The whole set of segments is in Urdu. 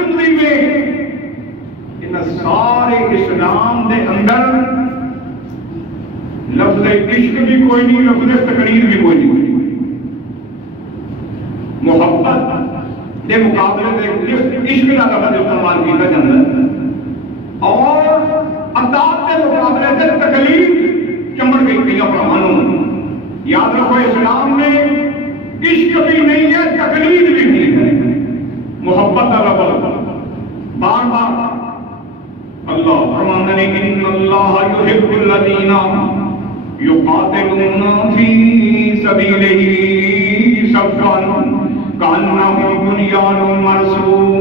تنظیم میں ان سارے اسلام دے اندر لفظ عشق بھی کوئی نہیں، لفظ تقریر بھی کوئی نہیں. محبت دے مقابلے میں عشق کا لفظ استعمال کیا جاتا ہے، اور اطاعت کے مقابلے سے تکلیف چمڑ گئی تھی اپنا مانو. یاد رکھو اسلام میں عشق بھی نہیں ہے، تکلیف بھی نہیں ہے، محبت کا لفظ بار بار اللہ فرماتا ہے ان اللہ یحب الذین یقاتلون فی سبیلہ صفا کانہم بنیان مرصوص.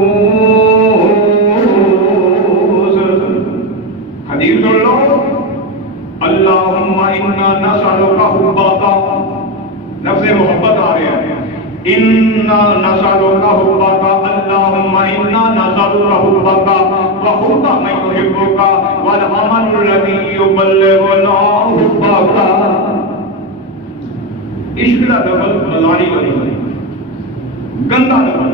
حدیث سن لو، اللہم انا نسألک حبک، لفظ محبت آ رہا ہے، انا نسألک حبک، اللہم انا نسألک حبک وحب من یحبک والعمل الذی یبلغنا حبک. عشق کا لفظ ملانی لفظ ہے، گندا لفظ،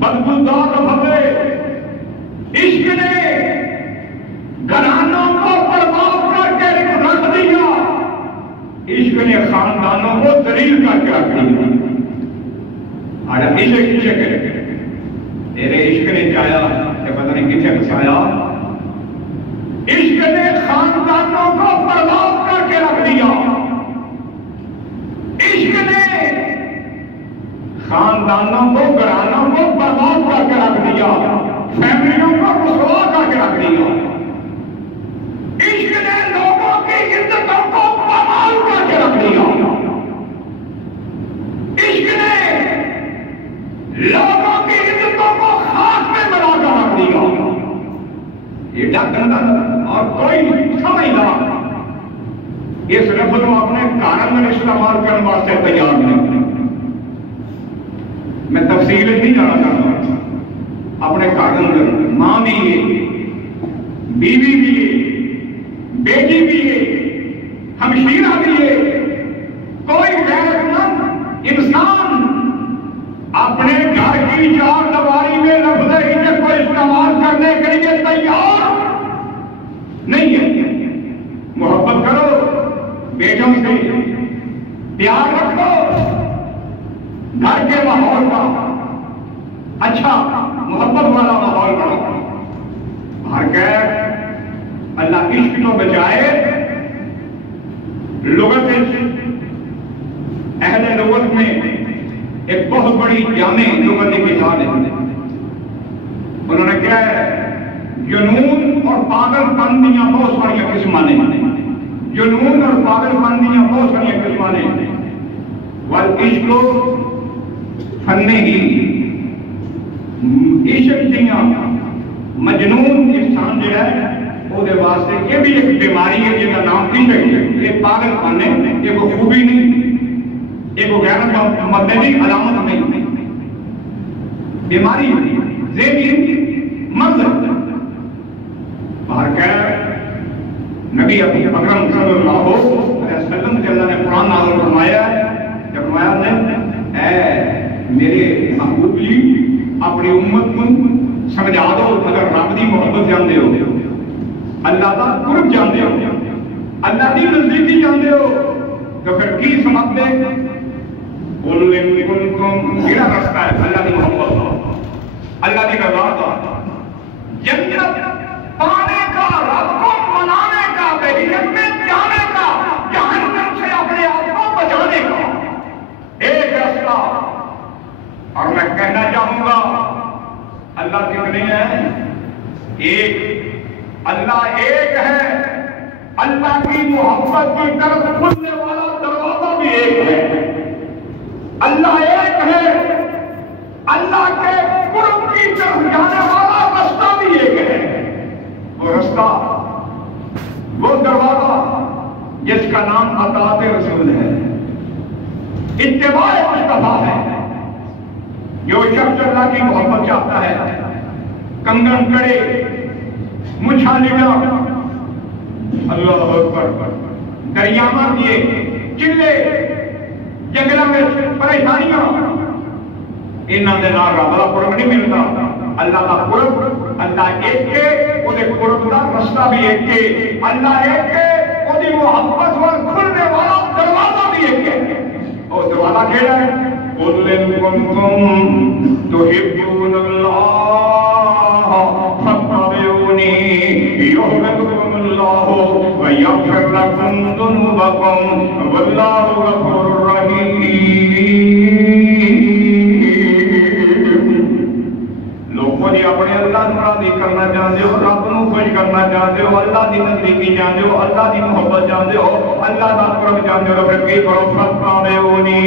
بدبودار لفظ ہے. عشق نے گھرانوں کو برباد کر کے رکھ دیا، عشق نے خاندانوں کو ذلیل کر کے رکھ دیا. آج عشق ہے، تیرے عشق نے چاہیا کہ پتہ نہیں کتنے پھنسایا. عشق نے خاندانوں کو برباد کر کے رکھ دیا، عشق نے خاندانوں کو گھرانوں کو برباد کر کے رکھ دیا، فیملیوں کو رسوا کر کے رکھ دیا. عشق نے لوگوں کی عزتوں کو پامال کر کے رکھ دیا. عشق نے لوگوں کی عزتوں کو خاک میں ملا کر رکھ دیا. یہ ڈاکٹر اور کوئی سمجھدار اس لفظ کو اپنے کارن میں استعمال کرنے واسطے تیار نہیں. میں تفصیل نہیں جانا چاہتا. اپنے کارن میں ماں بھی ہے، بیوی بھی ہے، بیٹی بھی ہے، ہمشیرہ بھی ہے. کوئی غیر مند انسان اپنے گھر کی چار دیواری میں لفظ عشق کو استعمال کرنے کے لیے تیار نہیں ہے. محبت کرو بیٹوں سے، پیار رکھو، گھر کے ماحول کا اچھا محبت والا ماحول بناؤ. ہر کہ اللہ عشق کو بچائے. لغت اہل لغت میں ایک بہت بڑی جامع لغت کی کتاب ہے. انہوں نے کیا ہے، جنون اور پاگل پندیاں بہت ساری قسم نے. جنون اور پاگل پندیاں بہت ساری قسم نے. والعشق فن ہی، عشق دیاں مجنون انسان جو ہے وہ دے واسطے یہ بھی ایک بیماری ہے جس کا نام عشق ہے. یہ پاگل پن ہے، یہ کوئی خوبی نہیں، یہ کوئی غیرت مدنی علامت نہیں، بیماری ذہنی مرض. باہر کہہ نبی اکرم صلی اللہ علیہ وسلم سے اللہ نے قرآن نازل فرمایا ہے، جب فرمایا نے اے میرے محبوب جی اپنی امت کو سمجھا دو، اگر رب دی محبت جانتے ہو، اللہ کا قرب جانتے ہو، اللہ کی نزدیکی جانتے ہو، تو پھر کی سمجھ دے. قُلْ إِن كُنتُمْ، کیڑا رستہ ہے اللہ کی محبت کا، اللہ کی رضا کا، جنت پانے کا، رب کو منانے کا، بہشت میں جانے کا، جہنم سے اپنے آپ کو بچانے کا ایک رستہ. اور میں کہنا چاہوں گا اللہ کتنے ہیں؟ ایک. اللہ ایک ہے. اللہ کی محبت کی طرف کھلنے والا دروازہ بھی ایک ہے. اللہ ایک ہے. اللہ کے قرب کی طرف جانے والا رستہ بھی ایک ہے. وہ رستہ، وہ دروازہ جس کا نام اطاعت رسول ہے، اتباع مصطفیٰ ہے. جو شخص اللہ کی محبت چاہتا ہے، کنگن کڑے، مچھا لگا، اللہ اکبر، دریاواں دیے، چلے، جنگلوں میں پریشانیاں، انہاں دے نال رب دا قرب نہیں ملتا. اللہ کا قرب اللہ ایک کے وہ قرب کا رستہ بھی ایک کے اللہ ایک کے وہ محبت وال کھلنے والا دروازہ بھی ایک کے اور دروازہ کہنا ہے قُلْ إِن كُنتُمْ تُحِبُّونَ اللَّهَ فَاتَّبِعُونِي يُحْبِبْكُمُ اللَّهُ وَيَغْفِرْ لَكُمْ ذُنُوبَكُمْ وَاللَّهُ غَفُورٌ رَحِيمٌ۔ لوگوں جی اپنے اللہ کو راضی کرنا چاہتے ہو رب کو خوش کرنا چاہتے ہو اللہ کی نزدیکی جانتے ہو اللہ کی محبت جانتے ہو اللہ کا قرب جانتے ہو پھر کی کرو فَاتَّبِعُونِی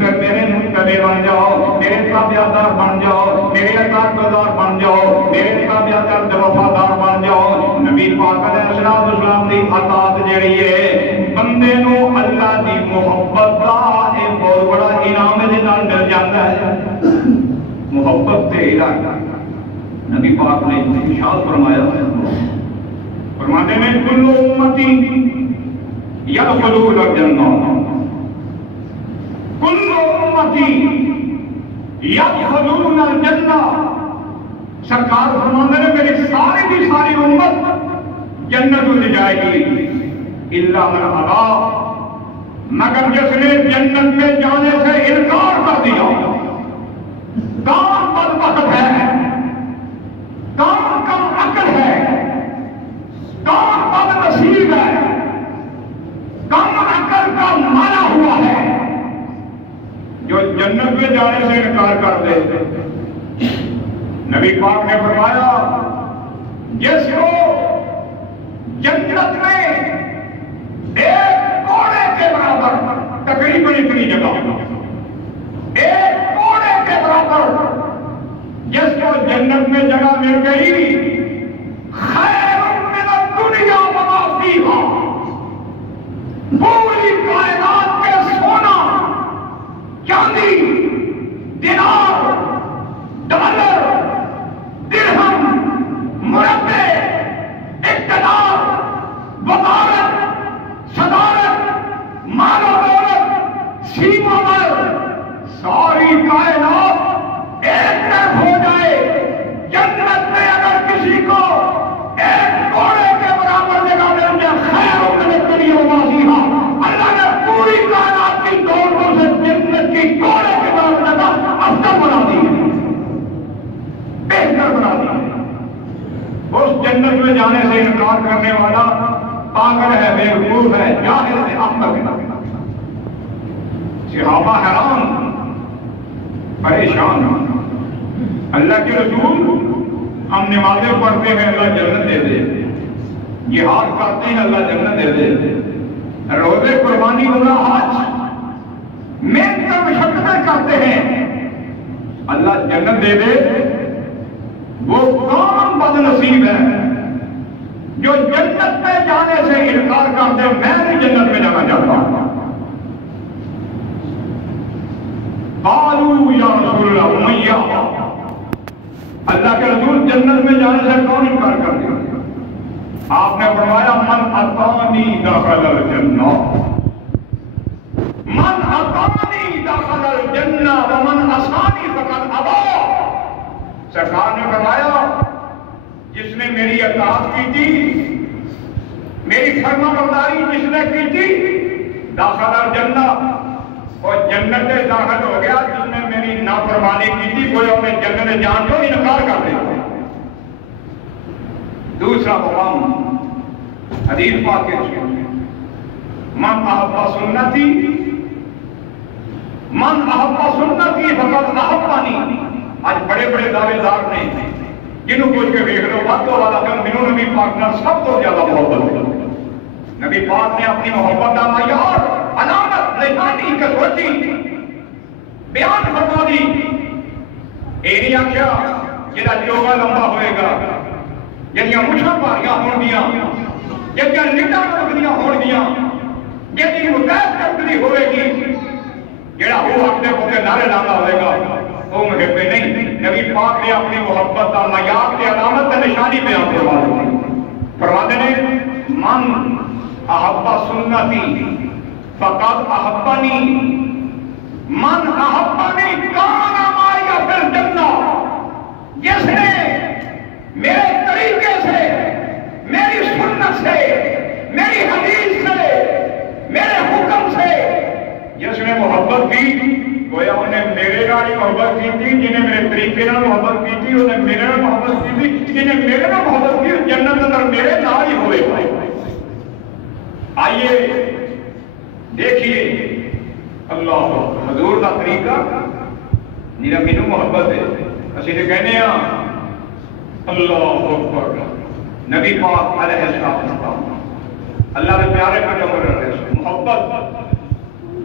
پھر میرے متبع بن جاؤ میرے تابعدار بن جاؤ میرے اطاعتگزار بن جاؤ میرے تابعدار وفادار بن جاؤ۔ نبی پاک علیہ السلام دی اطاعت جڑی ہے بندے نو اللہ دی محبت کا ایک بہت بڑا انعام دے نال مل جاتا ہے۔ محبت سے علاقہ نبی پاک نے ارشاد فرمایا فرماتے ہیں کل امتی یدخلون الجنہ کل امتی یدخلون الجنہ سرکار فرماتے ہیں میری ساری کی ساری امت جنت میں جائے گی الا من ابا مگر جس نے جنت میں جانے سے انکار کر دیا۔ کون بدبخت ہے کون کم عقل ہے کون بد نصیب ہے کم عقل کا مانا ہوا ہے جو جنت میں جانے سے انکار کر دے۔ نبی پاک نے فرمایا جس کو جنت میں ایک کوڑے کے برابر تقریباً اتنی جگہ ایک کوڑے کے برابر جس کو جنت میں جگہ مل گئی خیر من الدنیا وما فیہا پوری کائنات کے سونا چاندی دینار ڈالر درہم مربع اقتدار وزارت صدارت مال و دولت سیم و مر ساری کائنات ایک طرف ہو جائے جنت میں اگر کسی کو ایک کوڑے کے برابر جگہ مل جائے خیر من الدنیا وما فیہا اللہ نے پوری کائنات کی دولتوں سے جنت کی کوڑے کے برابر جگہ افضل بنا دی بہتر بنا دی۔ اس جنت میں جانے سے انکار کرنے والا پاگل ہے بیوقوف ہے جاہل ہے احمق ہے۔ صحابہ حیران پریشان اللہ کے رسول ہم نمازیں پڑھتے ہیں اللہ جنت دے دے جہاد کرتے ہیں اللہ جنت دے دے روزے قربانی اللہ حج محنت اور مشقتیں کرتے ہیں اللہ جنت دے دے۔ وہ کون بد نصیب ہے جو جنت میں جانے سے انکار کرتے میں بھی جنت میں جانا چاہتا ہوں۔ قالوا یا رسول اللہ امیہ اللہ کے رسول جنت میں جانے سے کون انکار کر دیا؟ آپ نے فرمایا من اطاعنی دخل الجنہ من اطاعنی دخل الجنہ ومن عصانی فقد ابا۔ سرکار نے فرمایا جس نے میری اطاعت کی تھی میری فرما برداری جس نے کی تھی داخل الجنہ اور جنت سے داخل ہو گیا جس نے میری نافرمانی کی تھی وہ اپنے جنت جان کو انکار کر دے۔ دوسرا مقام حدیث پاک کے من احب سنتی فقط احبانی۔ آج بڑے بڑے دعوے دار نے جنہوں پوچھ کے دیکھ لو باتوں والا کم جنہوں نبی پاک نے سب کو زیادہ محبت ہے۔ نبی پاک نے اپنی محبت کا معیار علامت نشانی کسوٹی بیان فرما دی۔ اے نہیں آخیا جہاں جوگا لمبا ہوئے گا جہاں مچھاں پاریاں ہون گیاں جہاں نٹاں لگدیاں ہون گیاں جہاں مقید کرتی ہوئے گی جہاں وہ اپنے پوتے نعرے لانا ہوئے گا وہ محب نہیں۔ نبی پاک نے اپنی محبت کا معیار کی علامت کا نشانی بیان فرما دی۔ فرماتے ہیں من احب سنتی فقط احبنی من احبنی کان معی فی الجنہ۔ جس نے کی گویا انہیں میرے نال ہی محبت کی تھی جنہیں میرے طریقے نال محبت کی تھی انہیں میرے نال محبت کی تھی جنہیں میرے نال محبت کی جنت اندر میرے نال ہی ہوئے آئیے دیکھیے اللہ حضور کا طریقہ جنہیں مینوں محبت ہے اسی نے کہنے ہاں اللہ اکبر نبی پاک علیہ السلام اللہ نے پیارے پیغمبر محبت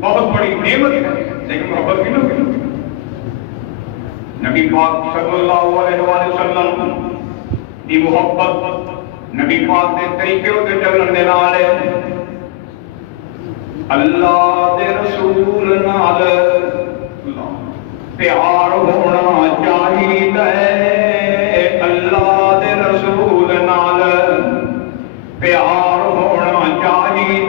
بہت بڑی نعمت ہے لیکن محبت بھی نہ نبی پاک صلی اللہ علیہ وسلم دی محبت نبی پاک دے طریقے تے چلن دے نال اللہ دے رسول نال پیار ہونا چاہیے اللہ دے رسول نال پیار ہونا چاہیے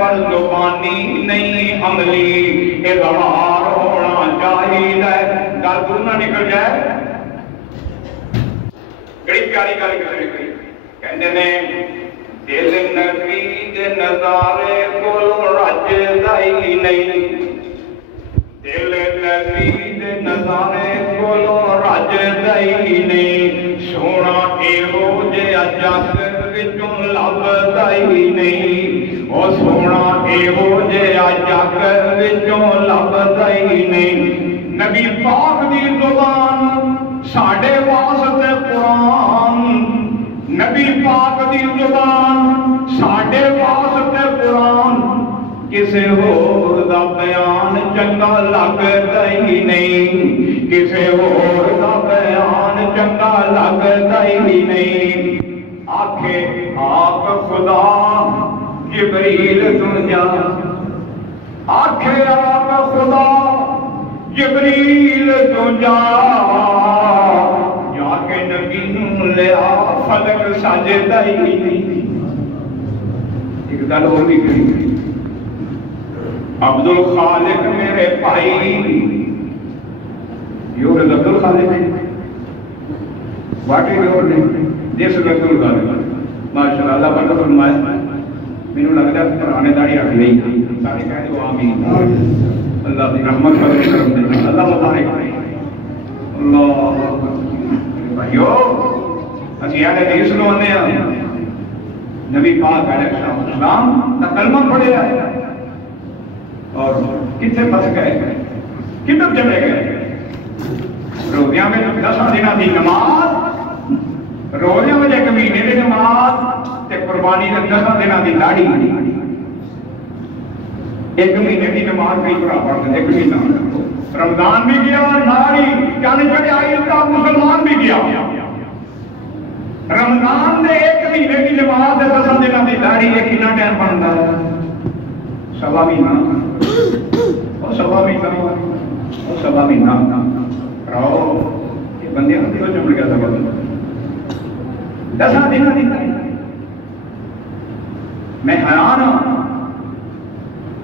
پر زبانی نہیں عملی اظہار ہونا چاہیے گل دور نہ نکل جائے بڑی پیاری گل کری کہندے نے دل نبی دے نظارے کول رجدا ہی نہیں دل نبی دے نظارے کول رجدا ہی نہیں سونا ایہو جہا جگ وچوں لبدا ہی نہیں او سونا ایہو جہا جگ وچوں لبدا ہی نہیں نبی پاک دی زبان ساڈے واسطے قرآن نبی پاک دی زبان ساڈے واسطے قرآن کسے ہور دا بیان چنگا لگدا ہی نہیں کسے ہور دا بیان چنگا لگدا ہی نہیں آکھے آپ خدا جبریل سن جا آکھے آپ خدا جبریل سن جا جا کے نبی نوں لیا فلک سجدہ ہی نہیں ایک گل اور بھی کہی عبد الخالق میرے بھائی your Abdul Khaliq what is your name دس عبد الخالق ماشاءاللہ اللہ برکت فرمائے مینوں لگدا پرانے داڑھی رکھ لئی سارے کہہ دو آمین اللہ کی رحمت کرم کرم دے اللہ مبارک اللہ بھائیو اسی اہل حدیث نوں آنے ہاں نبی پاک علیہ السلام دا کلمہ پڑھیا ہے اور کتنے پھنس گئے کدھر چلے گئے روزیاں میں 10 دنوں کی نماز روزیاں میں 1 مہینے کی نماز تے قربانی کے 10 دنوں کی داڑھی 1 مہینے کی نماز کئی طرح پڑھتے 1 مہینہ رمضان بھی گیا ناری چاند چڑھے آئی اللہ مسلمان بھی گیا رمضان نے 1 مہینے کی نماز 10 دنوں کی داڑھی یہ کتنا ٹائم بنتا ہے سوا مہینہ سوا مہینہ راؤ یہ بندے ہاتھی کو چمڑ گیا سوا 10 دنوں کی میں حیران ہوں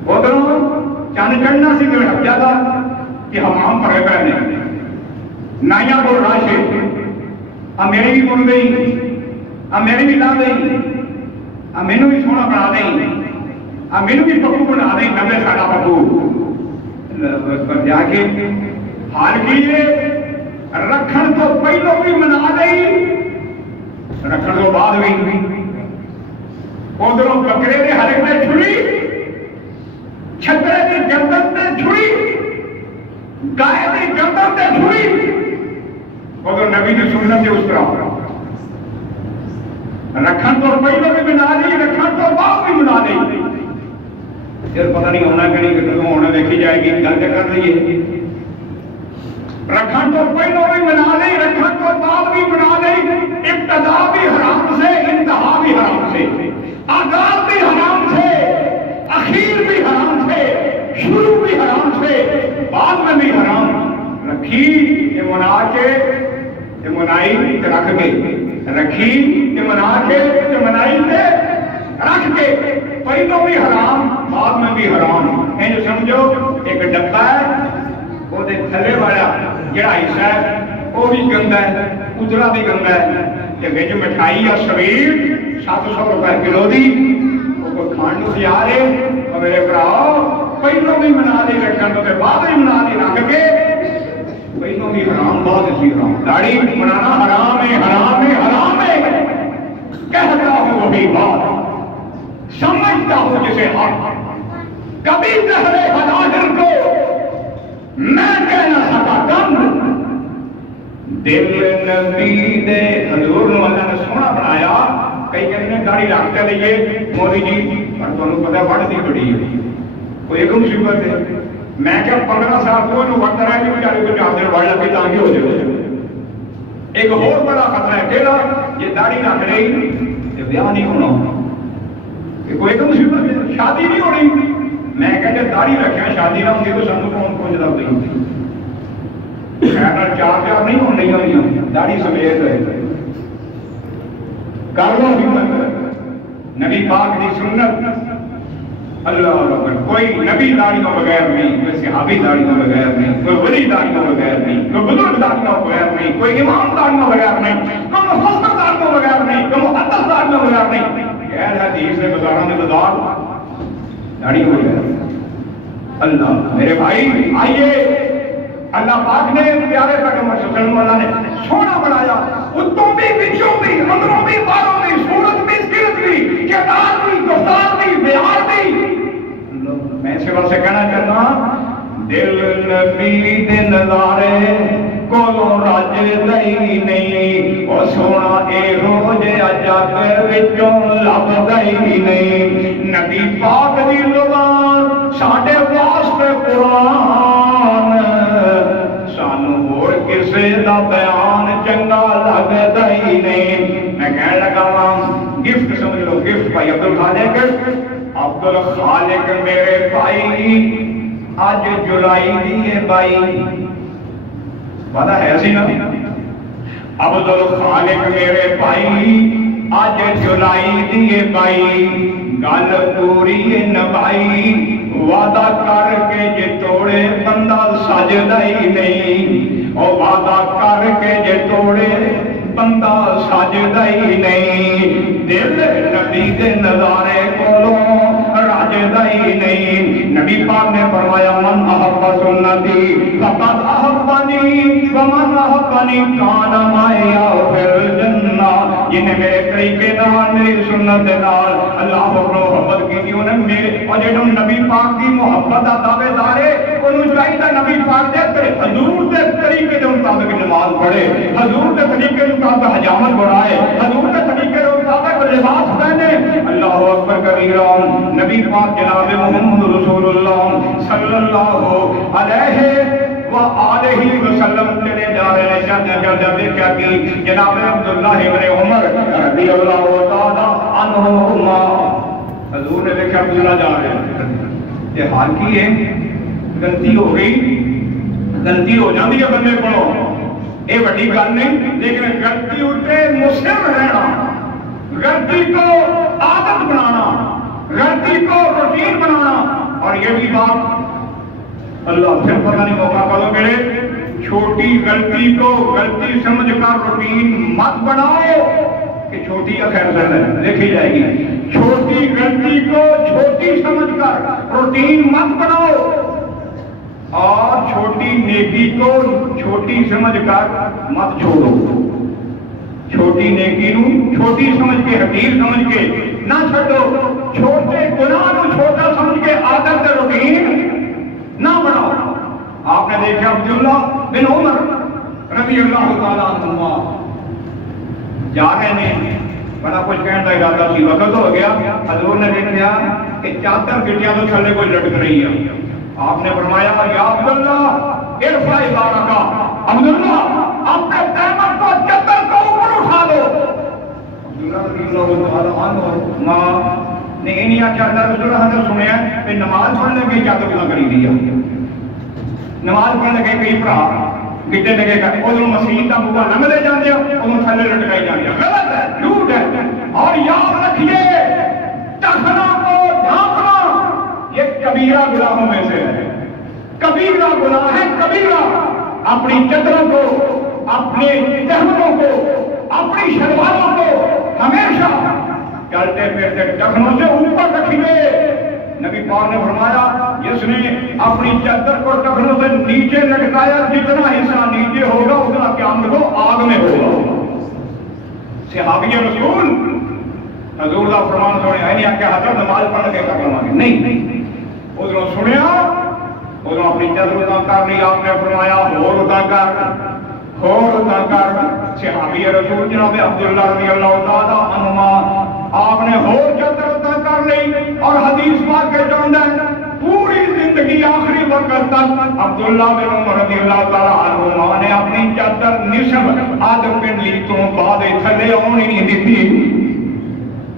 ادھر چند چڑھنا سی تو ہفیا تھا کہ حمام پڑے پہ نائیاں کو راشے میری بھی مڑ گئی میری بھی لا گئی مینو بھی سونا بنا دیں مینو بھی پپو بنا دیں نوے ساڈا پپو جا کے حال کیجیے رکھن تو پہلو بھی منا دیں رکھن تو بعد بھی ادھروں بکرے نے ہر ایک میں چھڑی چھترے کی گردن تے چھڑی گائے کی گردن تے چھڑی ادھر نبی کی سنت سے اس طرح رکھن تو پہلو بھی بنا دی رکھن تو بعد بھی بنا دی پھر پتہ نہیں ہونا کہ نہیں کتنے ہونا دیکھی جائے گی گل کر رہی ہے رکھن تو پہلو بھی بنا دی رکھن تو بعد بھی بنا دی ابتدا بھی حرام سے انتہا بھی حرام سے آغاز بھی حرام سے اخیر بھی حرام سے شروع بھی حرام سے بعد میں بھی حرام رکھی یہ منا کے یہ منائی رکھ کے رکھی یہ منا کے یہ منائی سے رکھ کے پہلو بھی حرام بعد میں بھی حرام ہے جو سمجھو ایک ڈبہ ہے وہ تھلے والا جڑا حصہ ہے وہ بھی گندا ہے ادھرا بھی گندا ہے یہ وچ مٹھائی یا سویٹ 700 روپے کلو دی وہ کھان نوں تیار ہے اور میرے بھراؤ پہلوں بھی منا لی رکھن تو بعد بھی منا لی رکھ کے پہلوں بھی حرام بعد بھی حرام داڑھی بنانا حرام ہے حرام ہے حرام ہے کہتا ہوں وہی بات سمجھتا ہوں جسے حق کبھی پہلے حناجر کو میں کہنا سکا کم دل نبی دے حضور نے اللہ نے سونا بنایا کئی کہتے ہیں داڑھی رکھتے رہیے مودی جی پر تمہیں پتہ بڑھتی بڑی ہے کوئی ایک مصیبت ہے میں کیا 15 سال کو وقت رہا ہے بیچارے کو چاہتے بڑھ لگے تاکہ ہو جائے ایک اور بڑا خطرہ ہے کہنا یہ داڑھی رکھ رہی یہ بیاہ نہیں ہونا کوئی ایک مصیبت ہے شادی نہیں ہو رہی میں کہتے داڑھی رکھیں شادی نہ ہوگی تو سنو کون کون جدا نہیں خیر چار نہیں ہو رہی داڑھی سمیت ہے کاروں بھی نبی پاک کی سنت اللہ اکبر کوئی نبی داڑھیوں بغیر نہیں کوئی صحابی داڑھیوں بغیر نہیں کوئی ولی داڑھیوں بغیر نہیں کوئی بزرگ داڑھیوں بغیر نہیں کوئی امام داڑھیوں بغیر نہیں کوئی مفسر داڑھیوں بغیر نہیں کوئی محدث داڑھیوں بغیر نہیں غیر حدیث نے بزرگوں نے بزار داڑھی ہو گیا اللہ میرے بھائی آئیے اللہ پاک نے پیارے پیغمبر صلی اللہ علیہ وسلم نے سونا بنایا اتوں بھی بچوں بھی اندروں بھی باروں بھی صورت بھی سکرت بھی کردار بھی گفتار بھی بیان بھی میں سے بس کہنا چاہتا ہوں دل نبی دے نظارے کولوں راج دئی نہیں اور سونا اے روز جگ وچوں لبدا ہی نہیں نبی پاک دی زبان ساڈے واسطے قرآن سانو اور کسے دا بیان چنگا لگدا ہی نہیں میں کہنے لگا گفٹ سمجھ لو گفٹ بھائی عبد الخالق میرے بھائی آج جولائی دیئے بھائی وعدہ ہے سی نا عبد الخالق میرے بھائی آج جولائی دیئے بھائی گل پوری نبھائی وعدہ کر کے جے توڑے بندہ سجدہ ہی نہیں اور وعدہ کر کے جے توڑے بندہ سجدہ ہی نہیں دل نبی دے نظارے کولوں راجدہ ہی نہیں نبی پاک نے فرمایا من احب سنتی فقد احبنی ومن احبنی کان معی فی الجنہ جنہیں میرے طریقے نال میری سنت نال اللہ کو محبت کی تھی انہیں میرے اور جنہوں نبی پاک کی محبت دا دعوے دارے انہوں چاہیے نبی پاک دے حضور دے طریقے دے مطابق نماز پڑھے حضور دے طریقے دے مطابق حجامت بڑھائے حضور دے طریقے دے مطابق لباس پہنے اللہ اکبر کبیرہ نبی پاک جناب محمد رسول اللہ صلی اللہ علیہ وآلہ وسلم چلے جا رہے ہیں چاہتے دیکھا کہ جناب عبداللہ ابن عمر رضی اللہ تعالی عنہما حضور نے دیکھا عبداللہ جا رہے ہیں یہ حال کی ہے غلطی ہو گئی غلطی ہو جاتی ہے بندے کو یہ بڑی گل نہیں لیکن غلطی اٹھے مسلم رہنا غلطی کو عادت بنانا غلطی کو روٹین بنانا اور یہ بھی بات اللہ پھر پتہ نہیں موقع پڑھو میرے چھوٹی غلطی کو غلطی سمجھ کر روٹین مت بناؤ کہ چھوٹی یا خیر زر ہے دیکھی جائے گی چھوٹی غلطی کو چھوٹی سمجھ کر روٹین مت بناؤ اور چھوٹی نیکی کو چھوٹی سمجھ کر مت چھوڑو چھوٹی نیکی نو چھوٹی سمجھ کے حقیر سمجھ کے نہ چھوڑو چھوٹے گناہ نو چھوٹا سمجھ کے عادت روٹین نہ بناؤ آپ نے دیکھا عبداللہ بن عمر رضی اللہ تعالیٰ عنہ جا رہے ہیں بڑا کچھ کہنے کا ارادہ سی وقت ہو گیا حضور نے دیکھا کہ چادر گٹیاں تو تھلے کوئی لٹک رہی ہے آپ نے فرمایا یا عبداللہ ارفع ازارک عبداللہ اپنے قیمت کو چادر کو اوپر اٹھا دو عبداللہ رضی اللہ تعالیٰ عنہ نے انہی آچھا اللہ رسول اللہ نے سنیا کہ نماز پڑھنے کی چادر نہ کری دیا نماز پڑھنے کے کئی پڑھا گٹے لگے گا ادھر مسیح کا بوگا لنگ لے جانے ادھر تھلے لٹکائی جانے غلط ہے جھوٹ ہے اور یاد رکھیے ٹکنا کو ڈھانپنا یہ کبیرہ گناہوں میں سے ہے کبیرہ گناہ ہے کبیرہ اپنی چادروں کو اپنے تہمتوں کو اپنی شلواروں کو ہمیشہ چلتے پھرتے ٹخنوں سے اوپر رکھیے نبی پاک نے فرمایا جس نے اپنی چادر کو ٹخنوں سے نیچے لٹکایا جتنا حصہ نیچے ہوگا اتنا قیامت کو آگ میں ہوگا. صحابی رسول حضور دا فرمان سنے اینی آکے حضرت نماز پڑھ کے کر لوں نہیں ادھروں سنیا ادھروں اپنی چادر اتنا کر لی. آپ نے فرمایا ہور اتنا کر صحابی رسول جناب عبداللہ رضی اللہ تعالیٰ عنہما آپ نے ہور چادر اتنا کر لی. اور حدیث پاک کے جاندہ پوری زندگی آخری وقت تک عبداللہ بن عمر رضی اللہ تعالیٰ عنہما نے اپنی چادر نصف آدھ پنڈلی تو بعد تھلے آنی نہیں دیتی.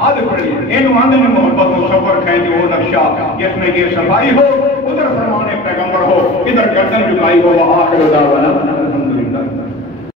آدھ پنڈلی انہوں آندے میں محبت و سفر کھینچے وہ نقشہ جس میں یہ صفائی ہو ادھر فرمان پیغمبر ہو ادھر گردن جھکائی ہو. وآخر دعوانا